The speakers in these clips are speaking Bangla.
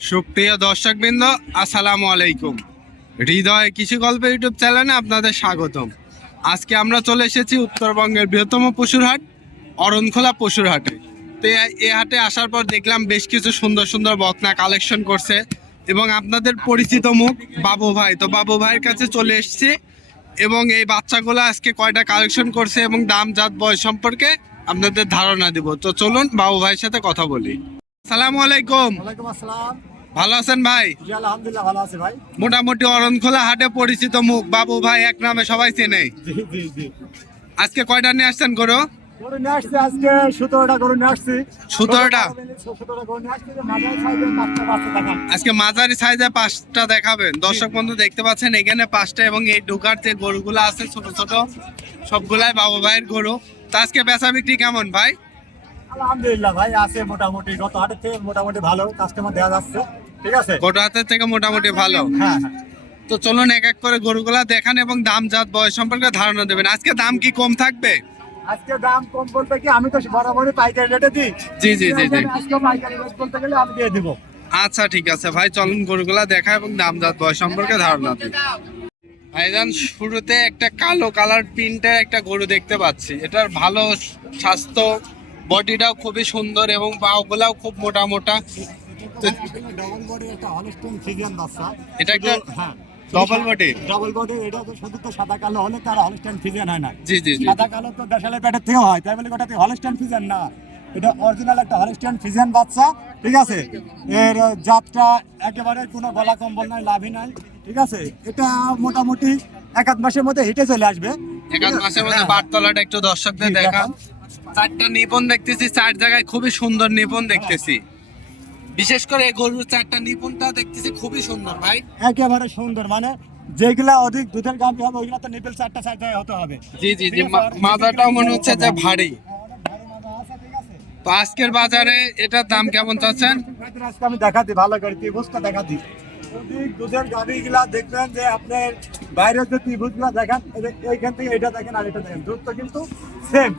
সুপ্রিয় দর্শকবৃন্দ, আসসালামু আলাইকুম। হৃদয় কৃষি গল্প ইউটিউব চ্যানেলে আপনাদের স্বাগতম। আজকে আমরা চলে এসেছি উত্তরবঙ্গের বৃহত্তম পশুর হাট, অরণখোলা পশুর হাটে। তো এ- হাটে আসার পর দেখলাম বেশ কিছু সুন্দর সুন্দর বকনা কালেকশন করছে এবং আপনাদের পরিচিত মুখ বাবু ভাই। তো বাবু ভাইয়ের কাছে চলে এসেছি এবং এই বাচ্চাগুলো আজকে কয়টা কালেকশন করছে এবং দাম, জাত, বয়স সম্পর্কে আপনাদের ধারণা দিব। তো চলুন বাবু ভাইয়ের সাথে কথা বলি। আসসালামু আলাইকুম। আসসালাম। ভালো আছেন ভাই? আলহামদুলিল্লাহ ভালো আছি ভাই। মোটামুটি অরণখোলা হাটে পরিচিত মুখ বাবু ভাই এক নামে সবাই চেনে। আজকে কয়টা নিয়ে আসছেন গরু? আজকে সতেরোটা গরু নিয়ে আসছি। 17টা? সতেরোটা গরু নিয়ে আসছি মাঝারি আজকে সাইজে পাঁচটা দেখাবেন। দর্শক বন্ধু দেখতে পাচ্ছেন এখানে পাঁচটা এবং এই ঢোকার যে গরুগুলো আছে ছোট ছোট সবগুলাই বাবু ভাইয়ের গরু। তা আজকে বেচা বিক্রি কেমন ভাই? আলহামদুলিল্লাহ ভাই আছে মোটামুটি। গত হাটের থেকে মোটামুটি ভালো কাস্টমার দেওয়া যাচ্ছে। ঠিক আছে? গোটা হাতের থেকে মোটামুটি ভালো। হ্যাঁ হ্যাঁ। তো চলুন এক এক করে গরুগুলা দেখান এবং দাম জাত বয়স সম্পর্কে ধারণা দেবেন। আজকে দাম কি কম থাকবে? আজকে দাম কম বলতে কি আমি তো বরাবরই পাইকারি রেটে দিই। জি জি জি জি। আজকে পাইকারি রেট বলতে গেলে আমি দিয়ে দিব। আচ্ছা ঠিক আছে। ভাই চলুন গরুগুলা দেখা এবং দাম জাত বয়স সম্পর্কে ধারণা দিই। ভাইজান শুরুতে একটা কালো কালার প্রিন্টের একটা গরু দেখতে পাচ্ছি। এটার ভালো স্বাস্থ্য বডিটাও খুবই সুন্দর এবং পাগুলাও খুব মোটা মোটা। এটা একটা হ্যাঁ ডবল বডি ডবল বডি এটা তো শুধু তো সাদা কালো হলে তার হলস্টোন ফিজিয়ান হয় না। জি জি জি। সাদা কালো তো দেশালের পেটের হয় তাই বলে ওটা হলস্টাইন ফিজিয়ান না। এটা অরিজিনাল একটা হলস্টাইন ফিজিয়ান বাচ্চা ঠিক আছে? এর জাতটা একেবারে কোনো গলা কম্বল নাই লাভই নাই ঠিক আছে? এটা মোটামুটি এক আধ মাসের মধ্যে হিটে চলে আসবে। এক আধ মাসের মধ্যে হ্যাঁ। বারতলাটা একটু দর্শকদের দেখান। চারটা নিপন দেখতেছি চার জায়গায় খুবই সুন্দর নিপন দেখতেছি। বিশেষ করে এই গরুর চারটা নিপনটা দেখতেছি খুবই সুন্দর ভাই। একেবারে সুন্দর মানে যেগুলা অধিক দুধের গাভী হবে ওইগুলা তো নিপেল চারটা চারটা হতে হবে। জি জি জি মাজাটাও মনে হচ্ছে যে ভারী। আছে? তো আজকের বাজারে এটার দাম কেমন চাচ্ছেন? আজকে আমি দেখাতে ভালো করে ত্রিভুজটা দেখাতে অধিক দুধের গাভী গুলা দেখবেন যে আপনার বাইরের যে ত্রিভুজগুলা দেখেন এই এইখান থেকে এটা দেখেন আর এটা দেখেন। দুধ তো কিন্তু সেম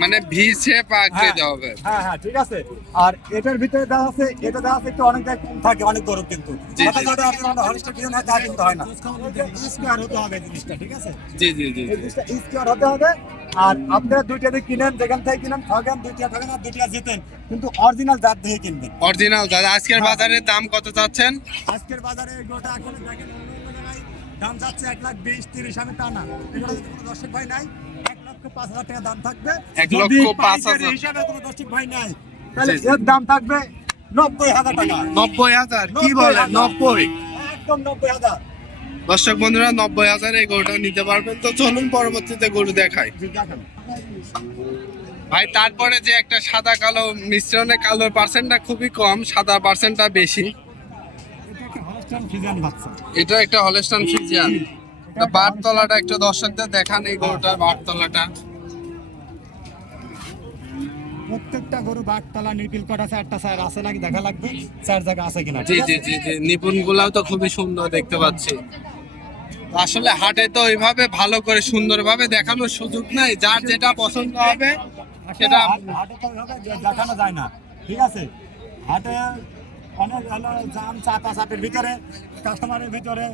মানে ভি শেপ আকৃতি হবে। হ্যাঁ হ্যাঁ ঠিক আছে। আর এটার ভিতরে দেওয়া আছে এটা দেওয়া আছে একটু অনেক কম থাকে অনেক গরম কিন্তু। কথা। কথা আপনার হলিস্টার কিছু না তা কিন্তু হয় না। স্কোয়ার হতে হবে জিনিসটা ঠিক আছে? জি জি জি জিনিসটা স্কোয়ার হতে হবে। আর আপনারা দুইটা দিয়ে কিনেন যেখান থেকে কিনেন ঠকেন দুইটা ঠকেন আর দুইটা জিতেন। কিন্তু অরিজিনাল জাত দিয়ে কিনবেন। অরিজিনাল দাদা আজকের বাজারের দাম কত চাচ্ছেন? আজকের বাজারে গোটা এখন দেখেন দাম যাচ্ছে এক লাখ বিশ তিরিশ আমি টানা এগুলো কোনো দর্শক ভাই নাই। লক্ষ পাঁচ হাজার টাকা দাম থাকবে। এক লক্ষ পাঁচ হাজার। হিসাবে কোনো দর্শক ভাই নাই তাহলে জি, জি। এর দাম থাকবে নব্বই হাজার টাকা। নব্বই হাজার কি বলেন? নব্বই। একদম নব্বই হাজার। দর্শক বন্ধুরা নব্বই হাজার এই গরুটা নিতে পারবেন। তো চলুন পরবর্তীতে গরু দেখাই। ভাই তারপরে যে একটা সাদা কালো মিশ্রণে কালোর পার্সেন্টটা খুবই কম সাদা পার্সেন্টটা বেশি। এটা একটা হলস্টান ফিজিয়ান বারতলাটা একটু দর্শকদের দেখান এই গরুটার বারতলাটা। প্রত্যেকটা গরু নিপিল কটা চারটা চার আছে নাকি দেখা লাগবে? চার জায়গা আছে কিনা? জি জি জি জি নিপুণ গুলাও তো খুবই সুন্দর দেখতে পাচ্ছি। আসলে হাটে তো ওইভাবে ভালো করে সুন্দরভাবে দেখানোর সুযোগ নাই যার যেটা পছন্দ হবে সেটা হাট- হাটে তো দেখানো যায় না। ঠিক আছে? হাটে অনেক হলো জাম চাপা চাপের ভিতরে কাস্টমারের ভিতরে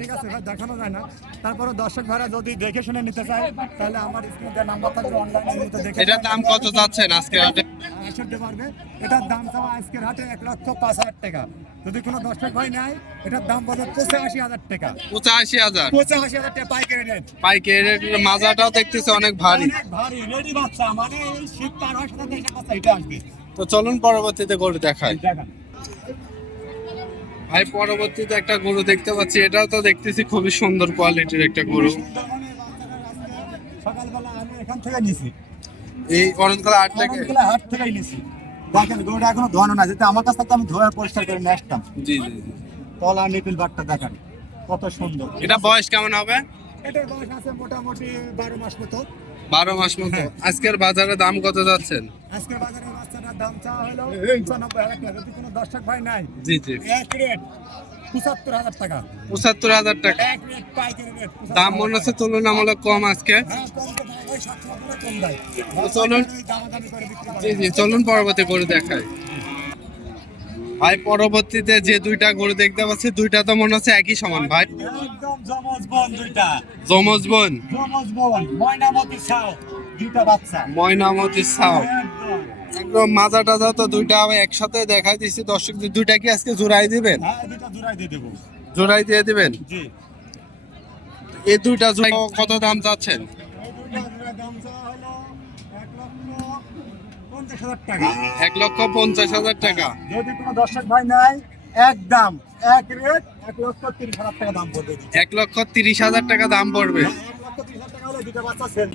ঠিক আছে দেখানো যায় না। তারপরে দর্শক ভাড়া যদি দেখে শুনে নিতে চায় তাহলে আমার স্ক্রিনে নাম্বার থাকবে অনলাইনে নিতে দেখে এটার দাম কত যাচ্ছেন আজকে হাটে? আসতে পারবে। এটার দাম চাওয়া আজকের হাটে এক লক্ষ পাঁচ হাজার টাকা। যদি কোনো দর্শক ভাই নেয় এটার দাম বলে পঁচাশি হাজার টাকা। পঁচাশি হাজার? পঁচাশি হাজার টাকা পাইকারি রেট পাইকারের মাজাটাও দেখতেছে অনেক ভারী। অনেক ভারী রেডি বাচ্চা মানে শীত পার হওয়ার সাথে এটা আসবে। তো চলুন পরবর্তীতে গরু দেখাই। দেখেন ভাই পরবর্তীতে একটা গরু দেখতে পাচ্ছি। এটাও তো দেখতেছি খুবই সুন্দর কোয়ালিটির একটা গরু। সুন্দরবনের বাচ্চাটার আজকে সকালবেলা আমি এখান থেকে নিছি। এই অরণতলা হাট থেকে? হাট থেকেই নিছি। দেখেন গরুটা এখনও ধোয়ানো না যেটা আমার কাছ থেকে আমি ধোয়া পরিষ্কার করে নিয়ে আসতাম। জি জি। তলা নিপিল বাটটা দেখেন কত সুন্দর। এটা বয়স কেমন হবে? এটার বয়স আছে মোটামুটি বারো মাস মতো। বারো মাস মতো। আজকের বাজারে দাম কত যাচ্ছেন? আজকের বাজারে মাছটার দাম চাওয়া হলো পঁচানব্বই হাজার টাকা। যদি কোনো দর্শক ভাই নাই জি জি। এক রেট পঁচাত্তর হাজার টাকা। পঁচাত্তর হাজার টাকা। এক রেট পাইকারি রেট দাম মনে হচ্ছে তুলনামূলক কম আজকে। হ্যাঁ চলুন। করে দেখায় জি জি চলুন পরবর্তী গরু দেখাই। ভাই পরবর্তীতে যে দুইটা গরু দেখতে পাচ্ছি দুইটা তো মনে হচ্ছে একই সমান ভাই। একদম জমজ বোন দুইটা। যমজ বোন? জমজ বোন ময়নামতি সাও দুইটা বাচ্চা। ময়নামতি সাও একদম। মাজা টাজা তো দুইটা একসাথে দেখাই দিচ্ছি দর্শকদের দুইটা কি আজকে জোড়াই দিবেন? হ্যাঁ জোড়াই দিয়ে দিবেন? এই দুইটা কত দাম চাচ্ছেন? দাম চাওয়া হলো এক লক্ষ পঞ্চাশ হাজার টাকা। এক লক্ষ পঞ্চাশ হাজার টাকা। যদি কোনো দর্শক ভাই নাই এক দাম এক রেট এক লক্ষ তিরিশ হাজার টাকা দাম পড়বে। এক লক্ষ তিরিশ হাজার টাকা দাম পড়বে। এক লক্ষ তিরিশ হাজার টাকা হলে দুটো বাচ্চা সেল